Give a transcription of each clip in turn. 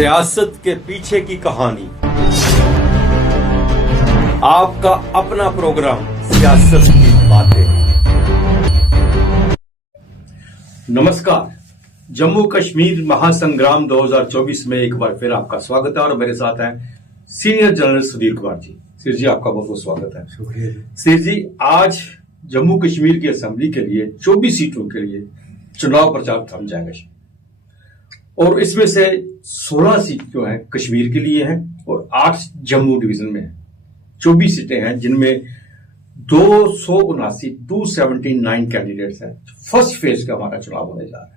सियासत के पीछे की कहानी, आपका अपना प्रोग्राम सियासत की बातें। नमस्कार, जम्मू कश्मीर महासंग्राम 2024 में एक बार फिर आपका स्वागत है और मेरे साथ हैं सीनियर जनरल सुधीर कुमार जी। सिर जी, आपका बहुत बहुत स्वागत है। शुक्रिया। सिर जी, आज जम्मू कश्मीर की असेंबली के लिए 24 सीटों के लिए चुनाव प्रचार थम जाएगा और इसमें से 16 सीट जो है कश्मीर के लिए हैं और 8 जम्मू डिवीजन में है। 24 सीटें हैं जिनमें 279 कैंडिडेट्स हैं। फर्स्ट फेज का हमारा चुनाव होने जा रहा है।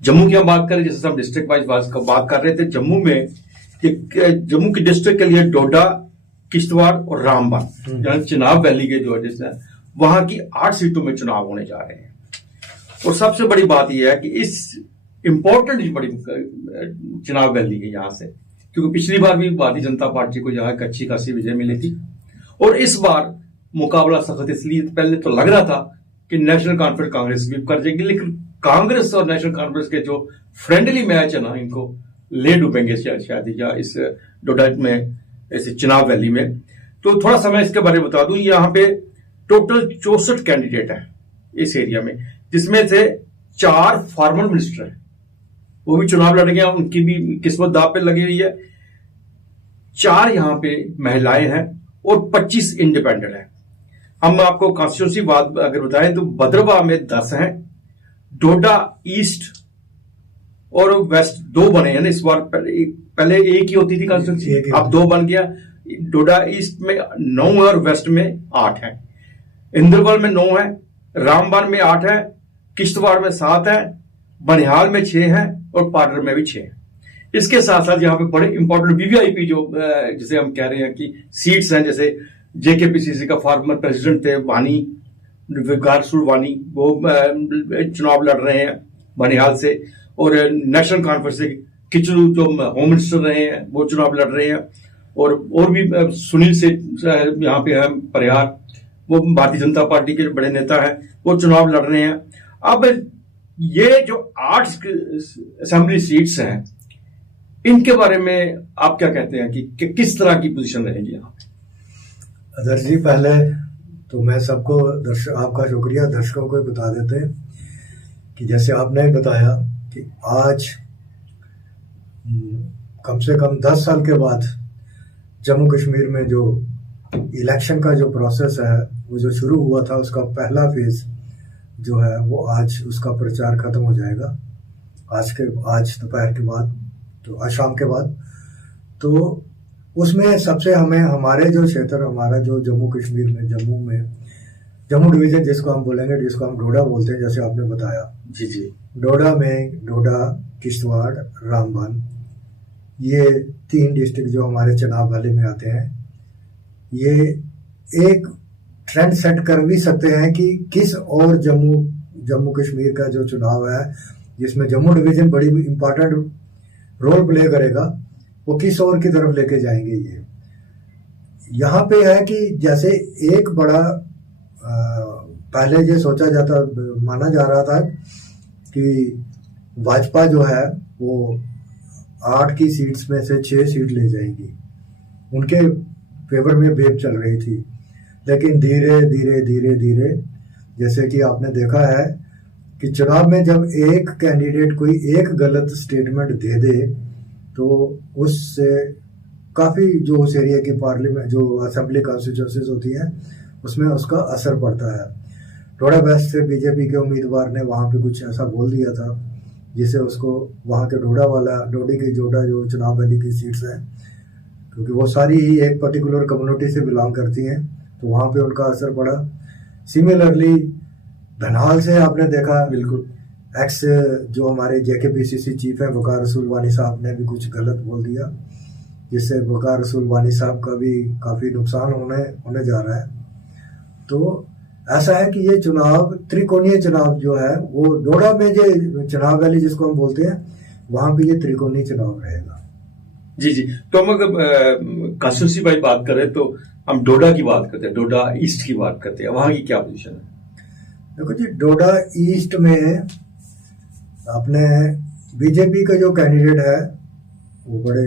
जम्मू की हम बात करें, जैसे हम डिस्ट्रिक्ट वाइज बात कर रहे थे, जम्मू की डिस्ट्रिक्ट के लिए डोडा, किश्तवाड़ और रामबन चिनाब वैली के जो है वहां की 8 सीटों में चुनाव होने जा रहे हैं। और सबसे बड़ी बात यह है कि इस इंपॉर्टेंट बड़ी चिनाब वैली है यहां से, क्योंकि पिछली बार भी भारतीय जनता पार्टी को यहाँ अच्छी खासी विजय मिली थी और इस बार मुकाबला सख्त इसलिए, पहले तो लग रहा था कि नेशनल कॉन्फ्रेंस कांग्रेस भी कर जाएगी, लेकिन कांग्रेस और नेशनल कॉन्फ्रेंस के जो फ्रेंडली मैच है ना, इनको ले डूबेंगे शायद या इस डोडा में, इस चिनाब वैली में। तो थोड़ा समय इसके बारे में बता दूं, यहाँ पे टोटल 64 कैंडिडेट है इस एरिया में, जिसमें से 4 फॉर्मर मिनिस्टर हैं, वो भी चुनाव लड़ गए, उनकी भी किस्मत दांव पे लगी हुई है। 4 यहां पे महिलाएं हैं और 25 इंडिपेंडेंट हैं। हम आपको कॉन्स्टिट्यूंसी बात अगर बताएं तो बदरवा में 10 हैं, डोडा ईस्ट और वेस्ट 2 बने हैं ना इस बार। पहले एक ही होती थी कॉन्स्टिट्यूंसी, अब 2 बन गया। डोडा ईस्ट में 9 है और वेस्ट में 8 है। इंद्रवल में 9 है, रामबन में 8 है, किश्तवाड़ में 7 है, बनिहाल में 6 है और पाडर में भी 6 है। इसके साथ साथ यहाँ पे बड़े इंपॉर्टेंट वीवीआईपी जो जिसे हम कह रहे हैं कि सीट्स हैं, जैसे जेकेपीसीसी का फॉर्मर प्रेसिडेंट थे वानी विगारसुल वानी, वो चुनाव लड़ रहे हैं बनिहाल से, और नेशनल कॉन्फ्रेंस से किचलू जो होम मिनिस्टर रहे हैं वो चुनाव लड़ रहे हैं, और भी सुनील से यहाँ पे है परिहार, वो भारतीय जनता पार्टी के बड़े नेता हैं, वो चुनाव लड़ रहे हैं। अब ये जो 8 असेंबली सीट्स हैं, इनके बारे में आप क्या कहते हैं कि किस तरह की पोजीशन रहेगी यहाँ? अदर जी, पहले तो मैं सबको आपका शुक्रिया, दर्शकों को बता देते हैं कि जैसे आपने बताया कि आज कम से कम 10 साल के बाद जम्मू कश्मीर में जो इलेक्शन का जो प्रोसेस है वो जो शुरू हुआ था, उसका पहला फेज जो है वो आज उसका प्रचार खत्म हो जाएगा। आज दोपहर के बाद, तो आज शाम के बाद। तो उसमें सबसे हमें हमारे जो क्षेत्र, हमारा जो जम्मू कश्मीर में जम्मू डिवीजन जिसको हम बोलेंगे, जिसको हम डोडा बोलते हैं, जैसे आपने बताया जी जी, डोडा में डोडा, किश्तवाड़, रामबन, ये 3 डिस्ट्रिक्ट जो हमारे चिनाब वैली में आते हैं, ये एक ट्रेंड सेट कर भी सकते हैं कि किस और जम्मू कश्मीर का जो चुनाव है, जिसमें जम्मू डिवीजन बड़ी इंपॉर्टेंट रोल प्ले करेगा, वो किस और की तरफ लेके जाएंगे। ये यहाँ पे है कि जैसे एक बड़ा पहले ये माना जा रहा था कि भाजपा जो है वो 8 की सीट्स में से 6 सीट ले जाएगी, उनके फेवर में वेव चल रही थी। लेकिन धीरे धीरे जैसे कि आपने देखा है कि चुनाव में जब एक कैंडिडेट कोई एक गलत स्टेटमेंट दे दे तो उससे काफ़ी जो उस एरिया की पार्लियामेंट जो असेंबली कॉन्स्टिट्यूंसीज होती हैं उसमें उसका असर पड़ता है। डोडा वेस्ट से बीजेपी के उम्मीदवार ने वहाँ पे कुछ ऐसा बोल दिया था जिससे उसको वहाँ के डोडा जो चुनाव वैली की सीट्स हैं, क्योंकि वो सारी ही एक पर्टिकुलर कम्युनिटी से बिलोंग करती हैं, तो वहाँ पे उनका असर पड़ा। सिमिलरली बनिहाल से आपने देखा, बिल्कुल एक्स जो हमारे जेकेपीसीसी चीफ हैं वकार रसूल वानी साहब ने भी कुछ गलत बोल दिया, जिससे वकार रसूल वानी साहब का भी काफ़ी नुकसान होने जा रहा है। तो ऐसा है कि ये चुनाव त्रिकोणीय चुनाव जो है वो डोडा में जो चुनाव वैली जिसको हम बोलते हैं, वहाँ पे ये त्रिकोणीय चुनाव रहेगा। जी जी, तो हम अगर कॉन्स्टिट्यूंसी वाइज बात करें तो हम डोडा की बात करते हैं, डोडा ईस्ट की बात करते हैं, वहां की क्या पोजीशन है? देखो जी, डोडा ईस्ट में अपने बीजेपी का जो कैंडिडेट है वो बड़े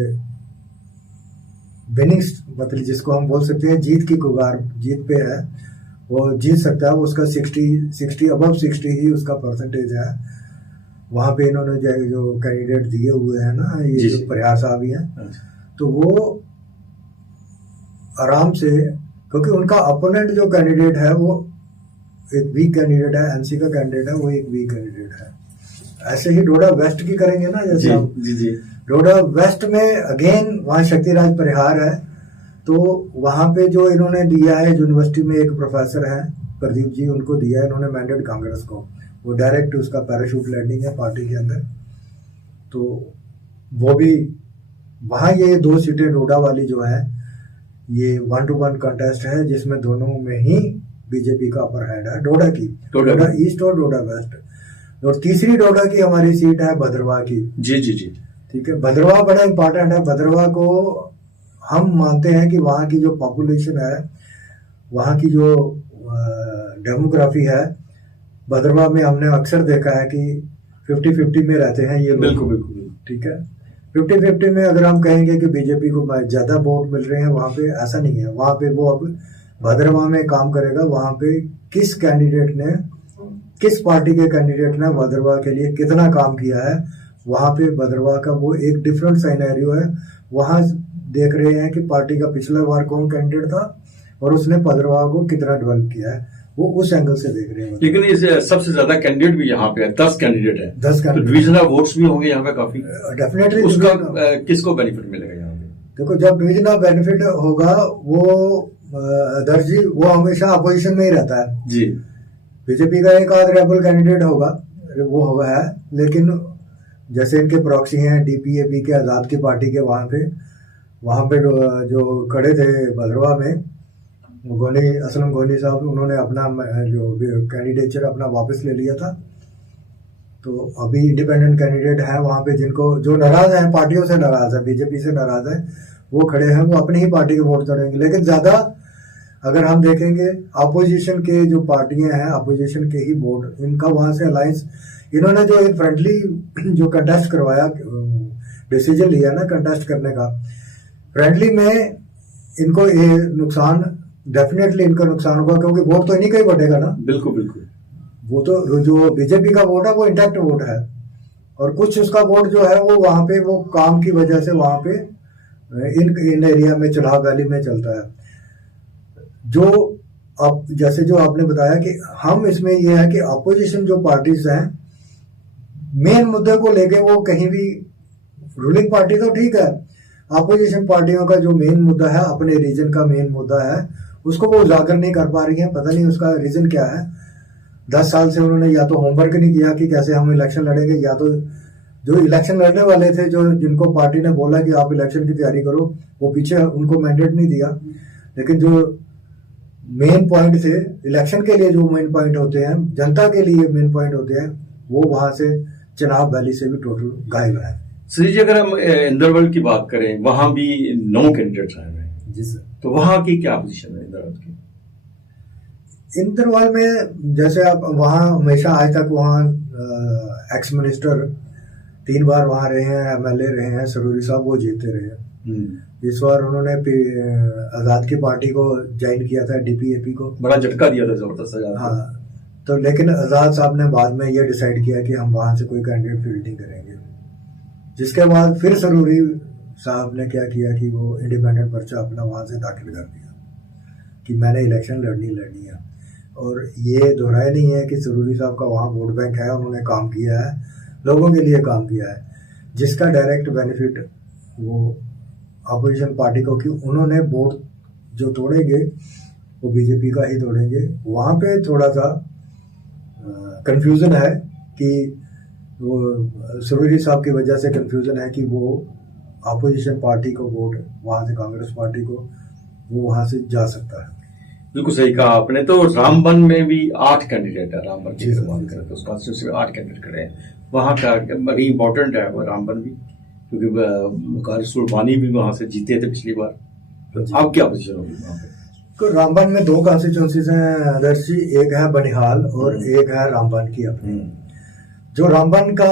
विनिंग, मतलब जिसको हम बोल सकते हैं जीत की कुगार, जीत पे है, वो जीत सकता है। उसका 60 अबव 60 ही उसका परसेंटेज है। वहाँ पे इन्होंने जो कैंडिडेट दिए हुए हैं ना, ये जो प्रयास साहब ही हैं, तो वो आराम से, क्योंकि उनका अपोनेंट जो कैंडिडेट है वो एक वीक कैंडिडेट है, एनसी का कैंडिडेट है, वो एक वीक कैंडिडेट है। ऐसे ही डोडा वेस्ट की करेंगे ना, जैसे आप जी डोडा वेस्ट में अगेन वहाँ शक्तिराज परिहार है, तो वहाँ पे जो इन्होंने दिया है, यूनिवर्सिटी में एक प्रोफेसर है प्रदीप जी, उनको दिया है इन्होंने मैंडेट कांग्रेस को। वो डायरेक्ट उसका पैराशूट लैंडिंग है पार्टी के अंदर। तो वो भी वहाँ ये 2 सीटें डोडा वाली जो है, ये 1-to-1 कंटेस्ट है, जिसमें दोनों में ही बीजेपी का अपर हैंड है, डोडा की, डोडा ईस्ट और डोडा वेस्ट। और तीसरी डोडा की हमारी सीट है भद्रवाह की। जी ठीक है, भद्रवाह बड़ा इंपॉर्टेंट है। भद्रवाह को हम मानते हैं कि वहाँ की जो पॉपुलेशन है, वहाँ की जो डेमोग्राफी है, भद्रवाह में हमने अक्सर देखा है कि 50-50 में रहते हैं ये लोग। बिल्कुल। ठीक है, 50-50 में अगर हम कहेंगे कि बीजेपी को ज्यादा वोट मिल रहे हैं, वहाँ पे ऐसा नहीं है। वहाँ पे वो अब भद्रवाह में काम करेगा, वहाँ पे किस कैंडिडेट ने, किस पार्टी के कैंडिडेट ने भद्रवाह के लिए कितना काम किया है, वहाँ पे भद्रवाह का वो एक डिफरेंट साइनेरियो है। वहाँ देख रहे हैं कि पार्टी का पिछला बार कौन कैंडिडेट था और उसने भद्रवाह को कितना डेवलप किया है, वो उस एंगल से देख रहे हैं। लेकिन इस सबसे ज्यादा कैंडिडेट भी यहाँ पे है, 10 कैंडिडेट है, 10 तो डिविजनल वोट्स भी होंगे यहाँ पे काफी। डेफिनेटली उसका किसको बेनिफिट मिलेगा यहाँ पे? देखो, जब डिविजनल बेनिफिट होगा वो दर्ज जी, वो हमेशा अपोजिशन में ही रहता है जी। बीजेपी का एक आध रेबल कैंडिडेट होगा, वो होगा है, लेकिन जैसे इनके प्रॉक्सी हैं डीपीएपी के, आजाद की पार्टी के, वहाँ पे जो खड़े थे भद्रवाह में, असलम गोनी साहब, उन्होंने अपना जो कैंडिडेचर अपना वापस ले लिया था। तो अभी इंडिपेंडेंट कैंडिडेट है वहाँ पे, जिनको जो नाराज है, पार्टियों से नाराज है, बीजेपी से नाराज है, वो खड़े हैं, वो अपनी ही पार्टी के वोट करेंगे। लेकिन ज्यादा अगर हम देखेंगे अपोजिशन के जो पार्टियां हैं, अपोजिशन के ही वोट, इनका वहां से अलायंस, इन्होंने जो एक फ्रेंडली जो कंटेस्ट करवाया, डिसीजन लिया ना कंटेस्ट करने का, फ्रेंडली में इनको ये नुकसान, डेफिनेटली इनका नुकसान होगा, क्योंकि वोट तो इन्हीं का ही बटेगा ना। बिल्कुल। वो तो जो बीजेपी का वोट है वो इंटैक्ट वोट है, और कुछ उसका वोट जो है वो वहां पे वो काम की वजह से वहां पे इन एरिया में, चुनाव वैली में चलता है। जो अब जैसे जो आपने बताया कि हम इसमें ये है कि अपोजिशन जो पार्टीज हैं, मेन मुद्दे को लेके वो कहीं भी, रूलिंग पार्टी तो ठीक है, अपोजिशन पार्टियों का जो मेन मुद्दा है, अपने रीजन का मेन मुद्दा है, उसको वो उजागर नहीं कर पा रही है। पता नहीं उसका रीजन क्या है। 10 साल से उन्होंने या तो होमवर्क नहीं किया कि कैसे हम इलेक्शन लड़ेंगे, या तो जो इलेक्शन लड़ने वाले थे, जो जिनको पार्टी ने बोला कि आप इलेक्शन की तैयारी करो, वो पीछे उनको मैंडेट नहीं दिया। लेकिन जो मेन पॉइंट थे इलेक्शन के लिए, जो मेन पॉइंट होते हैं, जनता के लिए मेन पॉइंट होते हैं, वो वहां से चुनाव वैली से भी टोटल गायब है। सर जी, अगर हम इंदरवल की बात करें, वहां भी 9 कैंडिडेट्स आए हुए हैं। जी सर। तो वहां की क्या पोजीशन है इंदरवल की? इंदरवाल में जैसे आप वहाँ हमेशा आज तक वहाँ एक्स मिनिस्टर 3 बार वहाँ रहे हैं, एमएलए रहे हैं, सरूरी साहब, वो जीते रहे हैं। इस बार उन्होंने आजाद की पार्टी को ज्वाइन किया था, डीपीएपी को, बड़ा झटका दिया था जबरदस्त। हाँ, तो लेकिन आजाद साहब ने बाद में ये डिसाइड किया कि हम वहां से कोई कैंडिडेट फील्डिंग करेंगे। जिसके बाद फिर सरूरी साहब ने क्या किया कि वो इंडिपेंडेंट पर्चा अपना वहां से दाखिल कर दिया कि मैंने इलेक्शन लड़नी है। और ये दोहराया नहीं है कि सरूरी साहब का वहाँ वोट बैंक है, उन्होंने काम किया है, लोगों के लिए काम किया है, जिसका डायरेक्ट बेनिफिट वो अपोजिशन पार्टी को, कि उन्होंने वोट जो तोड़ेंगे वो बीजेपी का ही तोड़ेंगे। वहाँ पे थोड़ा सा कंफ्यूजन है कि वो सरूरी साहब की वजह से कंफ्यूजन है कि वो अपोजिशन पार्टी को वोट वहाँ से, कांग्रेस पार्टी को, वो वहाँ से जा सकता है। बिल्कुल सही कहा आपने। तो रामबन में भी 8 कैंडिडेट है, रामबन की बात करें तो उसका सिर्फ 8 कैंडिडेट खड़े हैं। वहाँ का बड़ी इंपॉर्टेंट है वो रामबन भी, क्योंकि कारी सुरबानी भी वहाँ से जीते थे पिछली बार। तो अब क्या पोजीशन होगी वहाँ पे? तो रामबन में 2 कॉन्स्टिट्यूंसीज हैं आदर्श जी, एक है बनिहाल और एक है रामबन की अपनी। जो रामबन का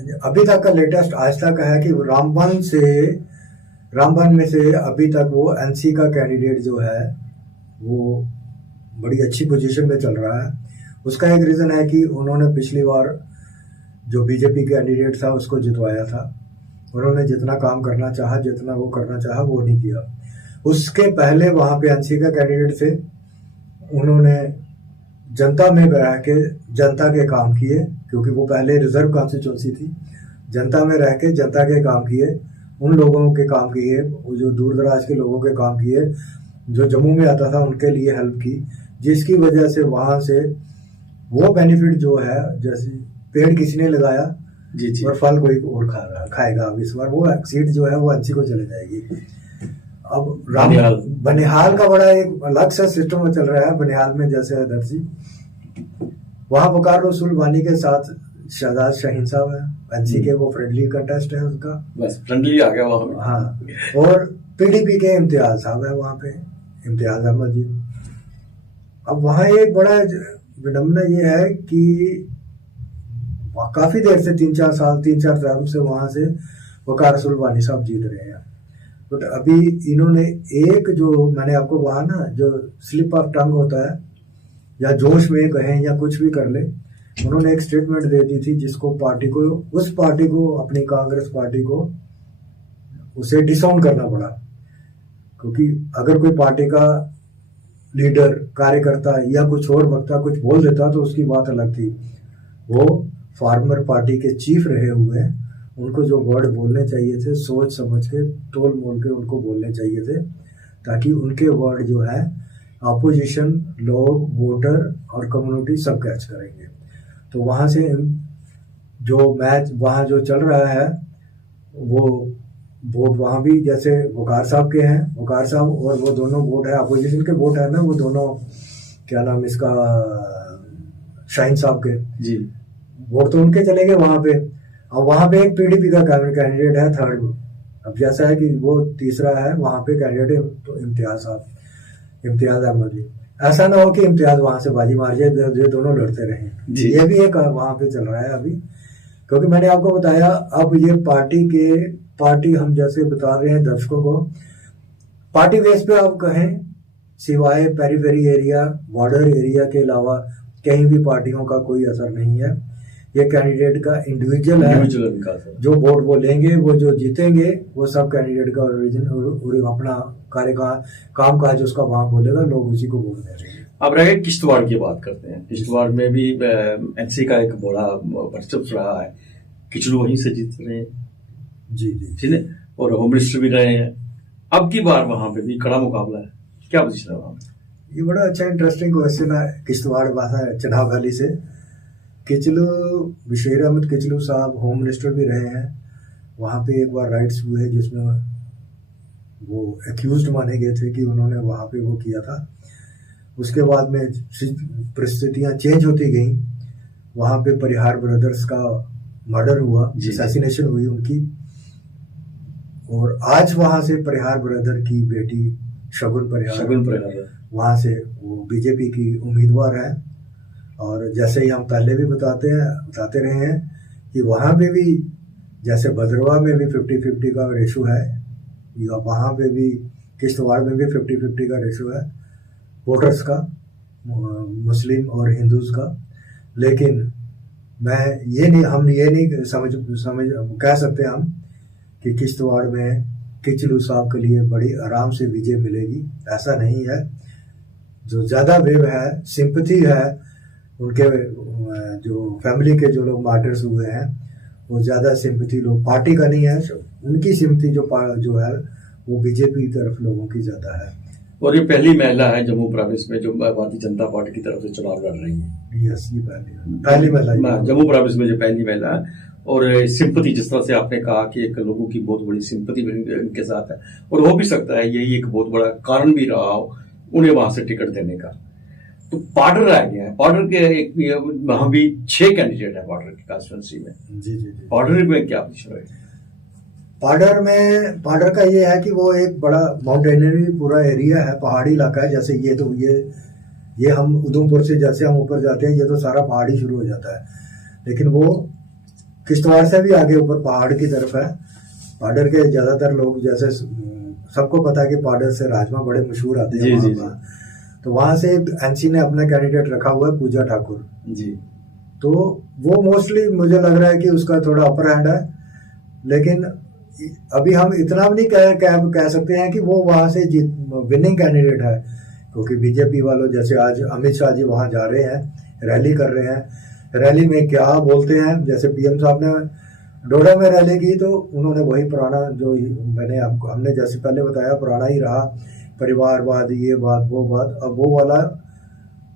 अभी तक का लेटेस्ट आज तक है कि रामबन में से अभी तक वो एनसी का कैंडिडेट जो है वो बड़ी अच्छी पोजीशन में चल रहा है। उसका एक रीज़न है कि उन्होंने पिछली बार जो बीजेपी कैंडिडेट था उसको जितवाया था। उन्होंने जितना काम करना चाहा, जितना वो करना चाहा, वो नहीं किया। उसके पहले वहाँ पे एनसी का कैंडिडेट थे, उन्होंने जनता में रह के जनता के काम किए, क्योंकि वो पहले रिजर्व कॉन्स्टिट्यूंसी थी। जनता में रह के जनता के काम किए, उन लोगों के काम किए, जो दूर दराज के लोगों के काम किए, जो जम्मू में आता था उनके लिए हेल्प की, जिसकी वजह से वहाँ से वो बेनिफिट जो है, जैसे पेड़ किसी ने लगाया जी और फल कोई और खाएगा। अब इस बार वो सीट जो है वो एनसी को चले जाएगी। अब बनिहाल का बड़ा एक अलग सा सिस्टम चल रहा है। बनिहाल में जैसे अदर जी वहाँ वकार रसूल वानी के साथ शहजाद शाहीन साहब है, एनसी के, वो फ्रेंडली कंटेस्ट है उसका, बस फ्रेंडली आ गया वहाँ। हाँ, और पीडीपी के इम्तियाज साहब है वहाँ पे, इम्तियाज अहमद जी। अब वहाँ एक बड़ा विडम्बना ये है कि काफी देर से 3-4 टर्म से वहां से वकार रसूल वानी साहब जीत रहे हैं। बट अभी इन्होंने एक, जो मैंने आपको वहां ना, जो स्लिप ऑफ टंग होता है या जोश में कहें या कुछ भी कर ले, उन्होंने एक स्टेटमेंट दे दी थी जिसको उस पार्टी को अपनी कांग्रेस पार्टी को उसे डिसऑन करना पड़ा। क्योंकि अगर कोई पार्टी का लीडर, कार्यकर्ता या कुछ और वक्ता कुछ बोल देता तो उसकी बात अलग थी। वो फार्मर पार्टी के चीफ रहे हुए हैं, उनको जो वर्ड बोलने चाहिए थे सोच समझ के, तोल मोल के उनको बोलने चाहिए थे, ताकि उनके वर्ड जो है अपोजिशन, लोग, वोटर और कम्युनिटी सब कैच करेंगे। तो वहाँ से जो मैच वहाँ जो चल रहा है वो वोट वहाँ भी जैसे वकार साहब के हैं, वकार साहब और वो दोनों वोट है, अपोजिशन के वोट है ना, वो दोनों, क्या नाम इसका, शाहीन साहब के जी, वोट तो उनके चले गए वहाँ पे। अब वहाँ पे एक पीडीपी का कैंडिडेट है थर्ड। अब जैसा है कि वो तीसरा है वहाँ पे कैंडिडेट, तो इम्तियाज अहमद जी। ऐसा ना हो कि इम्तियाज वहाँ से बाजी मार जाए, ये दोनों लड़ते रहे। ये भी एक वहाँ पे चल रहा है अभी, क्योंकि मैंने आपको बताया अब ये पार्टी हम जैसे बता रहे हैं दर्शकों को, पार्टी बेस पे आप कहें, सिवाय पेरीफेरी एरिया, बॉर्डर एरिया के अलावा कहीं भी पार्टियों का कोई असर नहीं है। ये कैंडिडेट का इंडिविजुअल है, जो वोट वो लेंगे, वो जो जीतेंगे, वो सब कैंडिडेट का ओरिजिन अपना काम काज उसका वहां बोलेगा, लोग उसी को वोट दे रहे हैं। अब रहे किश्तवाड़ की बात करते हैं। किश्तवाड़ में भी एनसी का एक बड़ा वर्चस्व रहा है, किचलू वहीं से जीत रहे हैं जी, ठीक है, और होम मिनिस्टर भी रहे हैं। अब की बार वहां पे भी कड़ा मुकाबला है, क्या पोजीशन है वहां पे? ये बड़ा अच्छा इंटरेस्टिंग क्वेश्चन है। किश्तवाड़ बात है चनाब वैली से। किचलू, बशीर अहमद किचलू साहब होम मिनिस्टर भी रहे हैं। वहाँ पे एक बार राइट्स हुए जिसमें वो एक्यूज्ड माने गए थे कि उन्होंने वहाँ पे वो किया था। उसके बाद में परिस्थितियाँ चेंज होती गई। वहाँ पे परिहार ब्रदर्स का मर्डर हुआ, असैसिनेशन हुई उनकी, और आज वहाँ से परिहार ब्रदर की बेटी शगुन परिहार वहाँ से वो बीजेपी की उम्मीदवार है। और जैसे ही हम पहले भी बताते रहे हैं कि वहाँ पे भी जैसे भद्रवा में भी 50-50 का रेशो है, या वहाँ पे भी किश्तवाड़ में भी 50-50 का रेशो है वोटर्स का, मुस्लिम और हिंदूज का। लेकिन हम ये नहीं समझ कह सकते हम कि किश्तवाड़ में किचलू साहब के लिए बड़ी आराम से विजय मिलेगी, ऐसा नहीं है। जो ज़्यादा वेव है, सिंपथी है, उनके जो फैमिली के जो लोग मार्टर्स हुए हैं, वो ज़्यादा सिंपथी लोग पार्टी का नहीं है, उनकी सिंपथी जो है वो बीजेपी की तरफ लोगों की ज़्यादा है। और ये पहली महिला है जम्मू प्रोविंस में जो भारतीय जनता पार्टी की तरफ से चुनाव लड़ रही है। यस, ये पहली महिला जम्मू प्रोविंस में जो पहली महिला है। और सिंपथी, जिस तरह से आपने कहा कि एक लोगों की बहुत बड़ी सिंपथी इनके साथ है, और हो भी सकता है यही एक बहुत बड़ा कारण भी रहा हो उन्हें वहां से टिकट देने का। तो पार्डर रह गया है, पार्डर के वहां भी 6 कैंडिडेट है पार्डर की कॉन्स्टिट्यूंसी में। जी। पार्डर में क्या पोजीशन है? पार्डर का ये है कि वो एक बड़ा माउंटेनरी पूरा एरिया है, पहाड़ी इलाका है। जैसे ये हम उधमपुर से जैसे हम ऊपर जाते हैं, ये तो सारा पहाड़ी शुरू हो जाता है। लेकिन वो किश्तवाड़ से भी आगे ऊपर पहाड़ की तरफ है। पाडर के ज्यादातर लोग, जैसे सबको पता है कि पाडर से राजमा बड़े मशहूर आते हैं वहाँ पर। तो वहां से एनसी ने अपना कैंडिडेट रखा हुआ है पूजा ठाकुर जी। तो वो मोस्टली मुझे लग रहा है कि उसका थोड़ा अपर हैंड है, लेकिन अभी हम इतना भी नहीं कह सकते हैं कि वो वहां से विनिंग कैंडिडेट है, क्योंकि बीजेपी वालों जैसे आज अमित शाह जी वहां जा रहे हैं, रैली कर रहे हैं। रैली में क्या बोलते हैं, जैसे पीएम साहब ने डोडा में रैली की तो उन्होंने वही पुराना जो हमने जैसे पहले बताया पुराना ही रहा, परिवारवाद, ये बात वो बात। अब वो वाला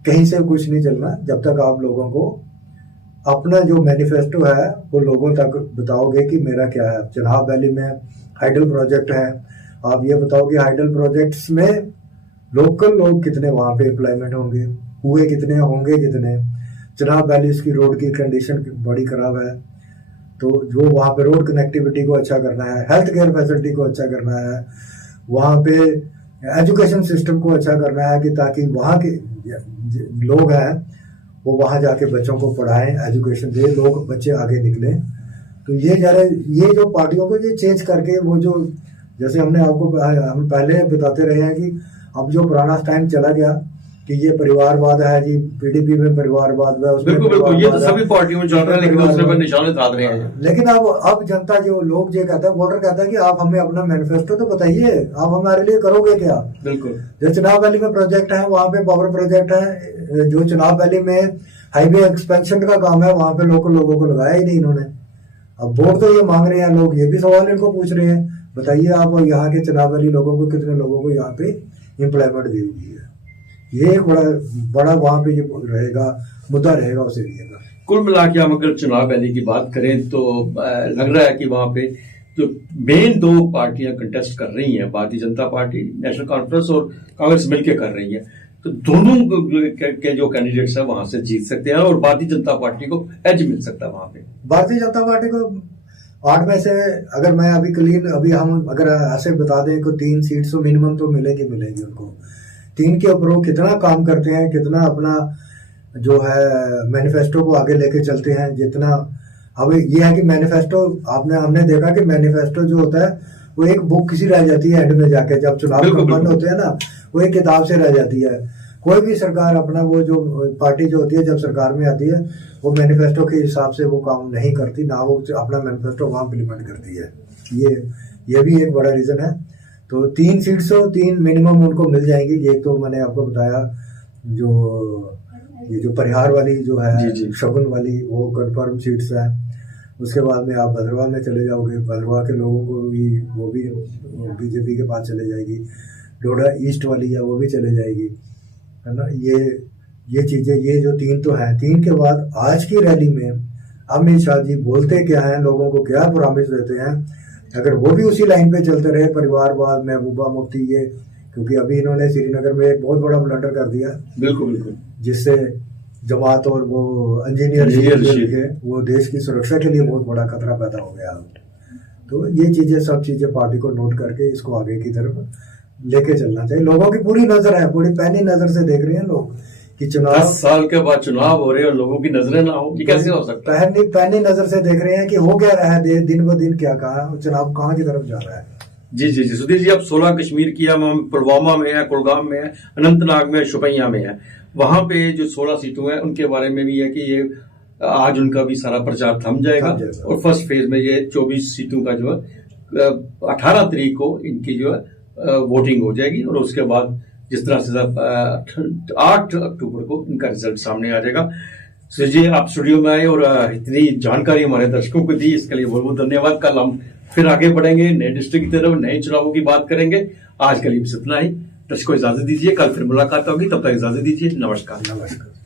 कहीं से कुछ नहीं चलना जब तक आप लोगों को अपना जो मैनिफेस्टो है वो लोगों तक बताओगे कि मेरा क्या है। चिनाब वैली में हाइडल प्रोजेक्ट है, आप ये बताओ कि हाइडल प्रोजेक्ट्स में लोकल लोग कितने वहाँ पे एम्प्लॉयमेंट होंगे, हुए कितने होंगे कितने। चिनाब वैली की रोड की कंडीशन बड़ी खराब है, तो जो वहाँ पे रोड कनेक्टिविटी को अच्छा करना है, हेल्थ केयर फैसिलिटी को अच्छा करना है, वहाँ पे एजुकेशन सिस्टम को अच्छा करना है कि ताकि वहाँ के लोग हैं वो वहाँ जाके बच्चों को पढ़ाएं, एजुकेशन दे, लोग बच्चे आगे निकलें। तो ये जो पार्टियों को ये चेंज करके वो जो जैसे हम पहले बताते रहे हैं कि अब जो पुराना टाइम चला गया कि ये परिवारवाद है जी, पीडीपी में परिवारवाद है, उसमें बिल्कुल ये तो सभी पार्टियों में चल रहा है, लेकिन दूसरे पर निशाने साध रहे हैं। लेकिन अब जनता जो लोग ये कहता है, वोटर कहता है कि आप हमें अपना मैनिफेस्टो तो बताइए, आप हमारे लिए करोगे क्या। बिल्कुल जो चिनाब वैली में प्रोजेक्ट है, वहाँ पे पावर प्रोजेक्ट है, जो चिनाब वैली में हाईवे एक्सपेंशन का काम है वहाँ पे लोगों को लगाया ही नहीं इन्होंने। अब वोट तो ये मांग रहे हैं लोग, ये भी सवाल इनको पूछ रहे हैं, बताइए आप यहाँ के चिनाब वैली लोगों को कितने लोगों को यहाँ पे एम्प्लॉयमेंट दी हुई है। ये एक बड़ा वहाँ पे ये रहेगा, मुद्दा रहेगा उस एरिया का। कुल मिला के हम अगर चुनाव वैली की बात करें तो लग रहा है कि वहाँ पे जो मेन दो पार्टियां कंटेस्ट कर रही हैं, Bharatiya Janata party, national conference और कांग्रेस मिलकर कर रही है, तो दोनों के जो कैंडिडेट्स हैं वहां से जीत सकते हैं और भारतीय जनता पार्टी को एज मिल सकता है वहां पे। भारतीय जनता पार्टी को 8 में से अगर मैं अभी हम अगर ऐसे बता दें कि 3 सीट तो मिनिमम तो मिलेगी उनको। 3 के ऊपर वो कितना काम करते हैं, कितना अपना जो है मैनिफेस्टो को आगे लेके चलते हैं, जितना। अब ये है कि मैनिफेस्टो हमने देखा कि मैनिफेस्टो जो होता है वो एक बुक किसी रह जाती है एंड में जाके, जब चुनाव संपन्न होते हैं ना, वो एक किताब से रह जाती है। कोई भी सरकार अपना वो जो पार्टी जो होती है जब सरकार में आती है वो मैनिफेस्टो के हिसाब से वो काम नहीं करती, ना वो अपना मैनिफेस्टो वहाँ इम्प्लीमेंट करती है। ये भी एक बड़ा रीजन है। तो 3 सीट्स तो 3 मिनिमम उनको मिल जाएंगी। ये तो मैंने आपको बताया, ये जो परिहार वाली जो है शगुन वाली वो कंफर्म सीट्स है। उसके बाद में आप भद्रवा में चले जाओगे, भद्रवा के लोगों को भी वो भी बीजेपी के पास चले जाएगी। डोडा ईस्ट वाली है वो भी चले जाएगी, है ना। ये चीजें, ये जो 3 तो हैं। 3 के बाद आज की रैली में अमित शाह जी बोलते क्या हैं, लोगों को क्या प्रॉमिस देते हैं, अगर वो भी उसी लाइन पे चलते रहे, परिवारवाद, महबूबा मुफ्ती, ये क्योंकि अभी इन्होंने श्रीनगर में एक बहुत बड़ा ब्लंडर कर दिया, बिल्कुल जिससे जमात और वो इंजीनियर वो देश की सुरक्षा के लिए बहुत बड़ा खतरा पैदा हो गया। तो ये चीजें, सब चीजें पार्टी को नोट करके इसको आगे की तरफ लेके चलना चाहिए। लोगों की पूरी नजर है, पूरी पैनी नजर से देख रहे हैं लोग कि चुनाव 10 साल के बाद चुनाव हो रहे हैं और लोगों की नजरें ना हो, ये कैसे हो सकता है। पैनी नजर से देख रहे हैं कि हो क्या रहा है, दिन ब दिन क्या कहा, चुनाव कहाँ की तरफ जा रहा है। जी सुधीर जी, अब 16 कश्मीर की हम पुलवामा में है, कुलगाम में है, अनंतनाग में, शुपियां में है, वहां पे जो 16 सीटों हैं उनके बारे में भी है कि ये आज उनका भी सारा प्रचार थम जाएगा और फर्स्ट फेज में ये 24 सीटों का जो है 18 तारीख को इनकी जो है वोटिंग हो जाएगी और उसके बाद जिस तरह से 8 अक्टूबर को इनका रिजल्ट सामने आ जाएगा। सुधीर जी, आप स्टूडियो में आए और इतनी जानकारी हमारे दर्शकों को दी, इसके लिए बहुत बहुत धन्यवाद। कल हम फिर आगे बढ़ेंगे, नए डिस्ट्रिक्ट की तरफ, नए चुनावों की बात करेंगे। आज के लिए बस इतना ही। दर्शकों इजाजत दीजिए, कल फिर मुलाकात होगी, तब तक इजाजत दीजिए। नमस्कार।